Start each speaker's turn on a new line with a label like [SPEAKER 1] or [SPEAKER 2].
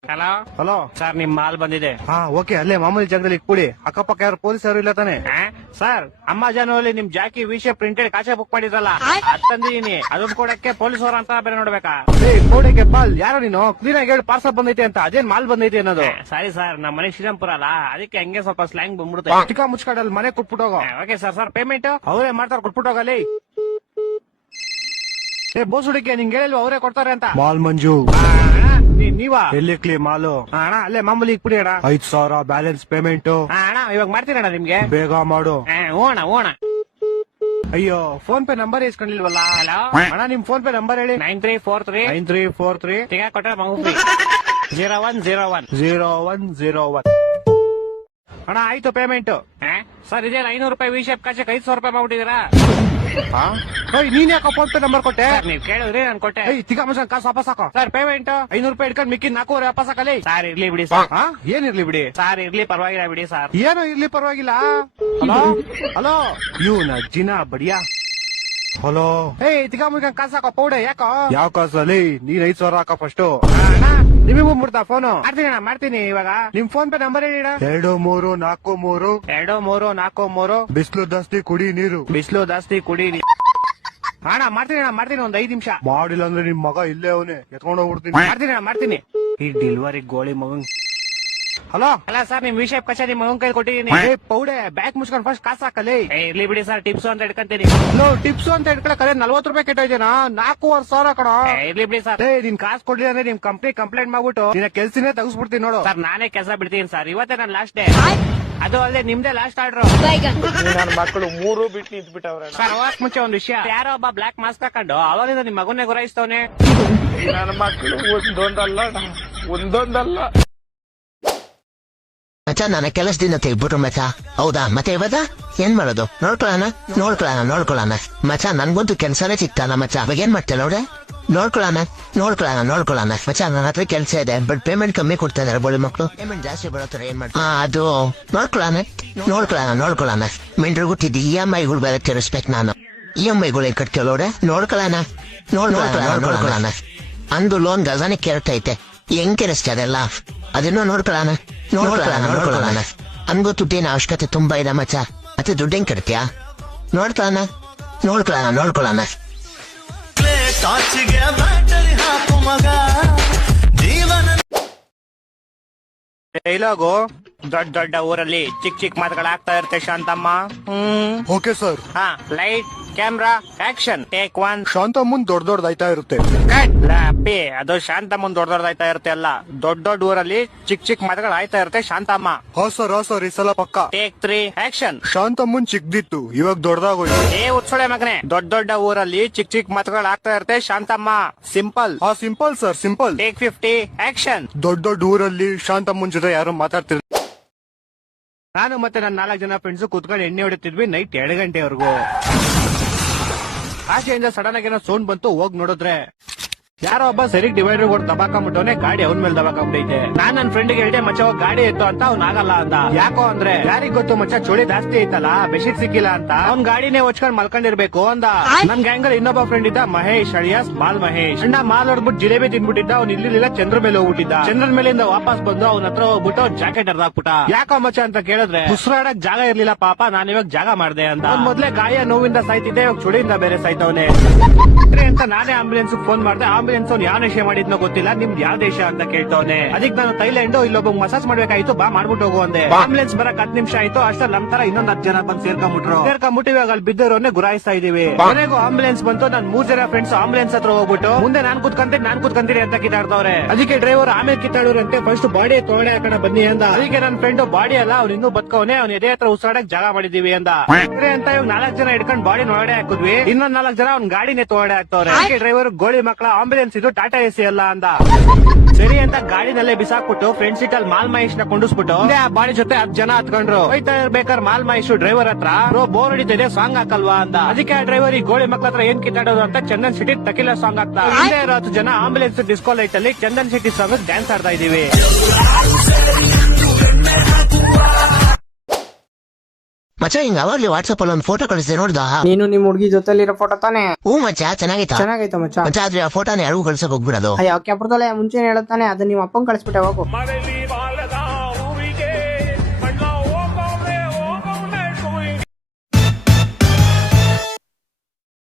[SPEAKER 1] Hello
[SPEAKER 2] hello
[SPEAKER 1] sir, ನಿಮ್ ಮಾಲ್ ಬಂದಿದೆ.
[SPEAKER 2] ಹಾ ಓಕೆ, ಅಲ್ಲೇ ಮಾಮೂಲಿ ಜಾಗದಲ್ಲಿ ಇಟ್ಬಿಡಿ. ಅಕ್ಕಪಕ್ಕ ಯಾರು ಪೊಲೀಸ್ ಯಾರು ಇಲ್ಲ ತಾನೆ?
[SPEAKER 1] ಸರ್, ಅಮೆಜಾನ್ ಅಲ್ಲಿ ನಿಮ್ ಜಾಕಿ ವಿಷಯ ಪ್ರಿಂಟೆಡ್ ಕಾಚೆ ಬುಕ್ ಮಾಡಿದ್ರಲ್ಲ, ಅದ್ ತಂದಿದೀನಿ. ಅದನ್ನ ಕೊಡಕ್ಕೆ ಪೊಲೀಸ್ ಅವ್ರ ಅಂತ ಬೇರೆ ನೋಡ್ಬೇಕಾ?
[SPEAKER 2] ಕೋಡೆಗೆ ಪಾಲ್ ಯಾರೋ ನೀನು ಕ್ಲೀನ್ ಆಗಿ ಹೇಳಿ ಪಾರ್ಸಲ್ ಬಂದೈತೆ ಅಂತ. ಅದೇನ್ ಮಾಲ್ ಬಂದೈತೆ ಅನ್ನೋದು?
[SPEAKER 1] ಸಾರಿ ಸರ್, ನಮ್ಮ ಮನೆ ಶ್ರೀರಾಮ್ಪುರ ಅಲ್ಲ, ಅದಕ್ಕೆ ಹಂಗೆ ಸ್ವಲ್ಪ ಸ್ಲ್ಯಾಂಗ್ ಬಂದ್ಬಿಡುತ್ತೆ.
[SPEAKER 2] ಚಿಕ್ಕ ಮುಚ್ಕಾಡಲ್ಲಿ ಮನೆ ಕೊಟ್ಬಿಟ್ಟೋಗೋ.
[SPEAKER 1] Okay sir. ಸರ್ ಪೇಮೆಂಟ್
[SPEAKER 2] ಅವರೇ ಮಾಡ್ತಾರ, ಕೊಟ್ಬಿಟ್ಟೋಗಲ್ಲಿ. ಬೋಸ್ ಹುಡುಗಿ ನಿಂಗೆ ಹೇಳಿಲ್ವಾ ಅವರೇ ಕೊಡ್ತಾರೆ ಅಂತ? ಮಾಲ್ ಮಂಜು
[SPEAKER 1] ನೀವಾ?
[SPEAKER 2] ಎಲ್ಲಿ ಕ್ಲೀ ಮಾಲು?
[SPEAKER 1] ಅಣ್ಣ ಅಲ್ಲೇ ಮಾಮೂಲಿ ಇಕ್ಬಿಡಿ ಅಣ್ಣ.
[SPEAKER 2] 5,000 ಬ್ಯಾಲೆನ್ಸ್ ಪೇಮೆಂಟ್.
[SPEAKER 1] ಅಣ್ಣ ಇವಾಗ ಮಾಡ್ತೀನಿ ಅಣ್ಣ ನಿಮ್ಗೆ.
[SPEAKER 2] ಬೇಗ ಮಾಡು.
[SPEAKER 1] ಓಣ ಓಣ.
[SPEAKER 2] ಅಯ್ಯೋ, ಫೋನ್ ಪೇ ನಂಬರ್ ಇಸ್ಕೊಂಡಿಲ್ವಲ್ಲ?
[SPEAKER 1] ಹಲೋ
[SPEAKER 2] ಅಣ್ಣ, ನಿಮ್ ಫೋನ್ ಪೇ ನಂಬರ್ ಹೇಳಿ.
[SPEAKER 1] 9343
[SPEAKER 2] 9343
[SPEAKER 1] ತಿಗ ಕೊಟ್ರೆ ಮಗು 0101
[SPEAKER 2] 0101. ಅಣ್ಣ ಆಯ್ತು ಪೇಮೆಂಟ್.
[SPEAKER 1] ಸರ್, ಇದೇನು 500 ರೂಪಾಯಿ ವಿಶೇಪ್ ಕಾಚಕ್ಕೆ 500 ರೂಪಾಯಿ ಮಾಡ್ಬಿಟ್ಟಿದ್ದೀರಾ?
[SPEAKER 2] ನೀನ್ ಯಾಕೋ ಫೋನ್ ಪೇ ನಂಬರ್ ಕೊಟ್ಟೆ?
[SPEAKER 1] ನೀವ್ ಕೇಳಿದ್ರಿ, ನಾನು ಕೊಟ್ಟೆ.
[SPEAKER 2] ತಿಗ ಮನುಷ್ಯನ್ ಕಾಸು ವಾಪಸ್ ಹಾಕೋ.
[SPEAKER 1] ಸರ್ ಪೇಮೆಂಟ್
[SPEAKER 2] 500 ರೂಪಾಯಿ ಇಟ್ಕೊಂಡು ಮಿಕ್ಕಿ 400 ವಾಪಸ್ ಹಾಕಲಿ.
[SPEAKER 1] ಸರ್ ಇರ್ಲಿ ಬಿಡಿ ಸರ್.
[SPEAKER 2] ಏನಿರ್ಲಿ ಬಿಡಿ?
[SPEAKER 1] ಸರ್ ಇರ್ಲಿ, ಪರವಾಗಿಲ್ಲ ಬಿಡಿ ಸರ್.
[SPEAKER 2] ಏನೋ ಇರ್ಲಿ, ಪರವಾಗಿಲ್ಲ. ಹಲೋ ಹಲೋ, ಇವ್ನ ಜಿನ ಬಡಿಯಾ. ಹಲೋ, ತಿಗ ಮುಗಿನ್ ಕಾಸು ಹಾಕೋ ಪೌಡೆ. ಯಾಕೋ? ಯಾವ ಕಾಸಲ್ಲಿ? ನೀನ್ 5,000 ಹಾಕೋ ಫಸ್ಟ್. ನಿಮಗೂ ಮುಡ್ತಾ ಫೋನು?
[SPEAKER 1] ಮಾಡ್ತೀನಿ ಅಣ್ಣ, ಮಾಡ್ತೀನಿ ಇವಾಗ.
[SPEAKER 2] ನಿಮ್ ಫೋನ್ ಪೇ ನಂಬರ್ ಹೇಳಿ. 2343
[SPEAKER 1] 2343
[SPEAKER 2] ಬಿಸ್ಲು ಜಾಸ್ತಿ ಕುಡಿ ನೀರು.
[SPEAKER 1] ಬಿಸಿಲು ಜಾಸ್ತಿ ಕುಡೀರಿ. ಅಣ್ಣ ಮಾಡ್ತೀನಿ ಒಂದ್ 5 ನಿಮಿಷ.
[SPEAKER 2] ಮಾಡಿಲ್ಲ ಅಂದ್ರೆ ನಿಮ್ ಮಗ ಇಲ್ಲೇ ಅವನೇ ಎತ್ಕೊಂಡ್ ಹೋಗ್ಬಿಡ್ತೀನಿ.
[SPEAKER 1] ಮಾಡ್ತೀನಿ. ಈ ಡೆಲಿವರಿ ಗೋಳಿ ಮಗನ್.
[SPEAKER 2] ಹಲೋ
[SPEAKER 1] ಅಲ್ಲ ಸರ್, ನಿಮ್ ವಿಷಯ ಕಚ ನಿಮ್ ಮಗನ್ ಕೈ ಕೊಟ್ಟಿದ್ದೀನಿ.
[SPEAKER 2] ಪೌಡೆ ಬ್ಯಾಗ್ ಮುಚ್ಕೊಂಡು ಫಸ್ಟ್ ಕಾಸು ಹಾಕಲಿ.
[SPEAKER 1] ಇರ್ಲಿ ಬಿಡಿ ಸರ್, ಟಿಪ್ಸ್ ಅಂತ ಇಟ್ಕೊಂತೀನಿ.
[SPEAKER 2] ಟಿಪ್ಸ್ ಅಂತ ಇಟ್ಕೊಳಕಲೆ 40 ರೂಪಾಯಿ ಕೆಟ್ಟೋಯ್ತೇನಾ? 4,500 ಕಣ.
[SPEAKER 1] ಇರ್ಲಿ ಬಿಡಿ ಸರ್.
[SPEAKER 2] ನಿನ್ ಕಾಸು ಕೊಡ್ಲಿಲ್ಲ ಅಂದ್ರೆ ನಿಮ್ ಕಂಪ್ನಿ ಕಂಪ್ಲೇಂಟ್ ಮಾಡ್ಬಿಟ್ಟು ನಿನ್ನ ಕೆಲ್ಸನೇ ತೆಗಿಸ್ಬಿಡ್ತೀನಿ ನೋಡು.
[SPEAKER 1] ಸರ್ ನಾನೇ ಕೆಲಸ ಬಿಡ್ತೀನಿ ಸರ್, ಇವತ್ತೇ ನಾನು ಲಾಸ್ಟ್ ಡೇ. ಅದು ಅಲ್ಲದೆ ನಿಮ್ದೇ ಲಾಸ್ಟ್ ಆರ್ಡರ್.
[SPEAKER 2] ನನ್ನ ಮಕ್ಕಳು 3 ಬಿಟ್ಟು ನಿಂತ್ಬಿಟ್ಟವ್ರೆ.
[SPEAKER 1] ಸರ್ ಹೋಗಕ್ ಮುಂಚೆ ಒಂದ್ ವಿಷಯ. ಯಾರೋ ಒಬ್ಬ ಬ್ಲಾಕ್ ಮಾಸ್ಕ್ ಹಾಕೊಂಡು ಅವಾಗಿಂದ ನಿಮ್ ಮಗನ್ನೇ ಗುರಾಯಿಸ್ತವನೆ.
[SPEAKER 2] ನನ್ನ ಮಕ್ಕಳು ಒಂದೊಂದಲ್ಲ.
[SPEAKER 3] ಮಚ್ಚ, ನನ್ನ ಕೆಲಸದಿಂದ ತೆಗ್ಬಿಟ್ರು ಮಚ್ಚ. ಹೌದಾ? ಮತ್ತೆ ಇವಾಗ ಏನ್ ಮಾಡೋದು? ನೋಡ್ಕೊಳ್ಳೋಣ ಮಚ್ಚ. ನನ್ಗಂತೂ ಕೆಲ್ಸನೇ ಸಿಗ್ತಾನ ಮಚ್ಚ. ಇವಾಗ ಏನ್ ಮಾಡ್ತೇನೆ ನೋಡ್ರೆ? ನೋಡ್ಕೊಳ್ಳೋಣ ಮಚ್ಚ. ನನ್ನ ಹತ್ರ ಕೆಲಸ ಇದೆ, ಬಟ್ ಪೇಮೆಂಟ್ ಕಮ್ಮಿ ಕೊಡ್ತಾ ಇದಾರೆ ಬೋಳಿ ಮಕ್ಕಳು. ಪೇಮೆಂಟ್ ಜಾಸ್ತಿ ಬರೋತರ ಏನ್ ಮಾಡ್ತಾರೆ? ಅದು ನೋಡ್ಕೊಳ್ಳೋಣ. ಮಿಂಡ್ರು ಗುಟ್ಟಿದ್ದು EMI ಬೇರೆ ತೀರಿಸ್ಬೇಕು ನಾನು. EMI ಕಟ್ಕೊಳ್ಳೋಡೆ. ನೋಡ್ಕೊಳ್ಳೋಣ. ಅಂದು ಲೋನ್ ಗಜಾನೆ ಕೇಳ್ತೈತೆ. ಹೆಂಗ್ ಕೆರಿಸ್ತದೆಲ್ಲ ಅದನ್ನು ನೋಡ್ಕೊಳ್ಳೋಣ. ಅನ್ಗೋ ದುಡ್ಡಿನ ಅವಶ್ಯಕತೆ ತುಂಬಾ ಇದೆ ಮಚ್ಚ. ಮತ್ತೆ ದುಡ್ಡು ಹೆಂಗ್ ಕಟ್ತೀಯಾ? ನೋಡ್ಕೊಳ್ಳೋಣ.
[SPEAKER 2] ಡೈಲಾಗು
[SPEAKER 1] ದೊಡ್ಡ ಊರಲ್ಲಿ ಚಿಕ್ಕ ಮಾತುಗಳಾಗ್ತಾ ಇರುತ್ತೆ Shanthamma.
[SPEAKER 2] Okay sir.
[SPEAKER 1] Light camera action take 1.
[SPEAKER 2] Shantha ಮುಂದ್ ದೊಡ್ಡದಾಯ್ತಾ ಇರುತ್ತೆ.
[SPEAKER 1] ಅದು ಶಾಂತಮ್ಮನ್ ದೊಡ್ಡದಾಯ್ತಾ ಇರುತ್ತೆ ಅಲ್ಲ, ದೊಡ್ಡ ಊರಲ್ಲಿ ಚಿಕ್ಕ ಮಾತುಗಳು ಆಯ್ತಾ ಇರುತ್ತೆ ಶಾಂತಮ್ಮ.
[SPEAKER 2] ಹಾ ಸರ್ ಈ ಸಲ ಪಕ್ಕ.
[SPEAKER 1] Take 3 action.
[SPEAKER 2] ಶಾಂತ ಮುಂದ್ ಚಿಕ್ಕದಿತ್ತು, ಇವಾಗ ದೊಡ್ಡದಾಗೋಯ್ತು.
[SPEAKER 1] ಉತ್ಸೊಳೆ ಮಗನೆ, ದೊಡ್ಡ ಊರಲ್ಲಿ ಚಿಕ್ಕ ಮಾತುಗಳು ಆಗ್ತಾ ಇರುತ್ತೆ Shanthamma. Simple.
[SPEAKER 2] Simple sir, simple.
[SPEAKER 1] Take 50 action.
[SPEAKER 2] ದೊಡ್ಡ ಊರಲ್ಲಿ ಶಾಂತ ಮುಂದ್ ಜೊತೆ ಯಾರು ಮಾತಾಡ್ತಿರ್. ನಾನು ಮತ್ತೆ ನನ್ನ 4 ಜನ ಫ್ರೆಂಡ್ಸ್ ಕೂತ್ಕೊಂಡು ಎಣ್ಣೆ ಹೊಡಿತಿದ್ವಿ ನೈಟ್ 2 ಗಂಟೆವರೆಗೂ. ಆಚೆಯಿಂದ ಸಡನ್ ಆಗಿ ಏನೋ ಸೌಂಡ್ ಬಂತು. ಹೋಗ್ ನೋಡಿದ್ರೆ ಯಾರೋ ಒಬ್ಬ ಸರಿಗ್ ಡಿವೈಡರ್ ಕೊಟ್ಟು ದಬಾಕೊಂಡ್ಬಿಟ್ಟವನೆ. ಗಾಡಿ ಅವನ ಮೇಲೆ ದಬಾಕೊಂಡ್ಬಿಟ್ಟೈತೆ. ನಾನ್ ನನ್ನ ಫ್ರೆಂಡ್ಗೆ ಹೇಳಿದೆ, ಮಚ್ಚ ಹೋಗ್ ಗಾಡಿ ಎತ್ತು ಅಂತ. ಅವ್ನ್ ಆಗಲ್ಲ ಅಂದ. ಯಾಕೋ ಅಂದ್ರೆ ಯಾರಿಗ್ ಗೊತ್ತು ಮಚ್ಚ, ಚೋಳಿ ಜಾಸ್ತಿ ಐತಲ್ಲ, ಬೆಡ್ಶೀಟ್ ಸಿಕ್ಕಿಲ್ಲ ಅಂತ. ಅವ್ನ್ ಗಾಡಿನೇ ಹೊಚ್ಕೊಂಡ್ ಮಲ್ಕೊಂಡಿರ್ಬೇಕು ಅಂದ. ನನ್ ಗ್ಯಾಂಗ್ ಅಲ್ಲಿ ಇನ್ನೊಬ್ಬ ಫ್ರೆಂಡ್ ಇದ್ದ, ಮಹೇಶ್ ಅಳಿಯಾಸ್ ಮಾಲ್ ಮಹೇಶ್. ಅಣ್ಣ ಮಾಲ್ ಹೊಡ್ಬಿಟ್ಟು ಜಿಲೇಬಿ ತಿನ್ಬಿಟ್ಟಿದ್ದ. ಅವ್ನ್ ಇಲ್ಲಿಲ್ಲ ಚಂದ್ರ ಮೇಲೆ ಹೋಗ್ಬಿಟ್ಟಿದ್ದ. ಚಂದ್ರನ್ ಮೇಲಿಂದ ವಾಪಸ್ ಬಂದು ಅವ್ನ ಹತ್ರ ಹೋಗ್ಬಿಟ್ಟು ಅವ್ನ್ ಜಾಕೆಟ್ ಹರ್ದಾಕ್ಬಿಟ್ಟ. ಯಾಕೋ ಮಚ್ಚ ಅಂತ ಕೇಳಿದ್ರೆ, ಉಸಿರಾಡಕ್ ಜಾಗ ಇರ್ಲಿಲ್ಲ ಪಾಪ, ನಾನ್ ಇವಾಗ ಜಾಗ ಮಾಡ್ದೆ ಅಂತ. ಮೊದ್ಲೇ ಗಾಯ ನೋವಿಂದ ಸಾಯ್ತಿದ್ದೆ, ಇವಾಗ ಚುಳಿಯಿಂದ ಬೇರೆ ಸಾಯ್ತವನೆ ಅಂತ ನಾನೇ ಆಂಬುಲೆನ್ಸ್ ಫೋನ್ ಮಾಡ್ದೆ. ಆಂಬುಲೆನ್ಸ್ ಅವ್ನು ಯಾವ ದೇಶ ಮಾಡಿದ್ನೋ ಗೊತ್ತಿಲ್ಲ. ನಿಮ್ದು ಯಾವ ದೇಶ ಅಂತ ಕೇಳ್ತವನೆ. ಅದಕ್ಕೆ ನಾನು ಥೈಲ್ಯಾಂಡ್ ಇಲ್ಲೊಬ್ಬ ಮಸಾಜ್ ಮಾಡ್ಬೇಕಾಯ್ತು, ಬಾ ಮಾಡ್ಬಿಟ್ಟು ಹೋಗು ಅಂದೆ. ಆಂಬುಲೆನ್ಸ್ ಬರಕ್ 10 ನಿಮಿಷ ಆಯ್ತು. ಅಷ್ಟಲ್ಲಿ ನಮ್ ತರ ಇನ್ನೊಂದ್ 10 ಜನ ಬಂದು ಸೇರ್ಕೊಂಡ್ಬಿಟ್ಟು ಇವಾಗ ಅಲ್ಲಿ ಬಿದ್ದೋರನ್ನೇ ಗುರಾಯಿಸ್ತಾ ಇದೀವಿ. ಕೊನೆಗೂ ಆಂಬುಲೆನ್ಸ್ ಬಂತು. ನನ್ 3 ಜನ ಫ್ರೆಂಡ್ಸ್ ಆಂಬುಲೆನ್ಸ್ ಹತ್ರ ಹೋಗ್ಬಿಟ್ಟು, ಮುಂದೆ ನಾನ್ ಕುತ್ಕೊಂತೀನಿ ಅಂತ ಕಿತ್ತಾಡ್ತವ್ರೆ. ಅದಕ್ಕೆ ಡ್ರೈವರ್ ಆಮೇಲೆ ಕಿತ್ತಾಡೋರಂತೆ, ಫಸ್ಟ್ ಬಾಡಿ ತೊಳೆ ಹಾಕೋಣ ಬನ್ನಿ ಅಂದ. ಅದಕ್ಕೆ ನನ್ ಫ್ರೆಂಡ್ ಬಾಡಿ ಅಲ್ಲ, ಅವ್ನು ಇನ್ನೂ ಬದುಕವನೆ, ಅವ್ನ ಎದೆ ಹತ್ರ ಉಸಿರಾಡಕ್ ಜಾಗ ಮಾಡಿದೀವಿ ಅಂದ. ಅಂತ ಇವಾಗ 4 ಜನ ಹಿಡ್ಕೊಂಡು ಬಾಡಿ ಒಳಗಡೆ ಹಾಕಿದ್ವಿ. ಇನ್ನೊಂದ್ 4 ಜನ ಅವ್ನ ಗಾಡಿನೇ ತೊಳೆ ಹಾಕ್ತವ್ರೆ. ಡ್ರೈವರ್ ಗೋಳಿ ಮಕ್ಕಳ ಆಂಬುಲೆನ್ಸ್ ಇದು ಟಾಟಾ AC ಅಲ್ಲ ಅಂದ. ಸರಿ ಅಂತ ಗಾಡಿನಲ್ಲೇ ಬಿಸಾಕ್ಬಿಟ್ಟು ಫ್ರೆಂಡ್ ಸೀಟ್ ಅಲ್ಲಿ ಮಾಲ್ ಮಹೇಶ್ ನ ಕುಂಡಿಸ್ಬಿಟ್ಟು ಆ ಬಾಡಿ ಜೊತೆ 10 ಜನ ಹತ್ಕೊಂಡ್ರು. ಹೋಯ್ತಾ ಇರ್ಬೇಕಾದ್ರೆ ಮಾಲ್ ಮಹೇಶ್ ಡ್ರೈವರ್ ಹತ್ರ, ಬೋರ್ ಹೊಡಿತಿದೆ ಸಾಂಗ್ ಹಾಕಲ್ವಾ ಅಂದ. ಅದಕ್ಕೆ ಆ ಡ್ರೈವರ್ ಈ ಗೋಳಿ ಮಕ್ಳ ಹತ್ರ ಏನ್ ಕಿತ್ತಾಡೋದು ಅಂತ ಚಂದನ್ ಸಿಟಿ ತಕಿಲ ಸಾಂಗ್ ಹಾಕ್ತಾ. ಹಿಂದೆ ಇರೋ 10 ಜನ ಆಂಬುಲೆನ್ಸ್ ಡಿಸ್ಕೋ ಲೈಟ್ ಅಲ್ಲಿ ಚಂದನ್ ಸಿಟಿ ಸಾಂಗ್ ಡ್ಯಾನ್ಸ್ ಆಡ್ತಾ ಇದೀವಿ.
[SPEAKER 3] ಮಚ್ಚ ಹಿಂಗ ಅವಾಗ್ಲಿ ವಾಟ್ಸಪ್ ಅಲ್ಲಿ ಒಂದು ಫೋಟೋ ಕಳಿಸಿದೆ ನೋಡ್ದ?
[SPEAKER 4] ನೀನು ನಿಮ್ ಹುಡುಗಿ ಜೊತೆಲಿರೋ ಫೋಟೋ ತಾನೆ?
[SPEAKER 3] ಹ್ಞೂ ಮಚ್ಚ, ಚೆನ್ನಾಗೈತಾ?
[SPEAKER 4] ಚೆನ್ನಾಗೈತ ಮಚ್ಚ.
[SPEAKER 3] ಮಚ್ಚ ಆದ್ರೆ ಆ ಫೋಟೋನ ಯಾರಿಗೂ ಕಳ್ಸಕ್ ಹೋಗ್ಬಿಡೋದು.
[SPEAKER 4] ಅಯ್ಯೋ ಕೆಪ್ರದೊಳೆ ಮುಂಚೆ ಹೇಳುತ್ತಾನೆ, ಅದನ್ನ ನಿಮ್ಮ ಅಪ್ಪಂಗ್ ಕಳಿಸ್ಬಿಟ್ಟೆ ಹೋಗು.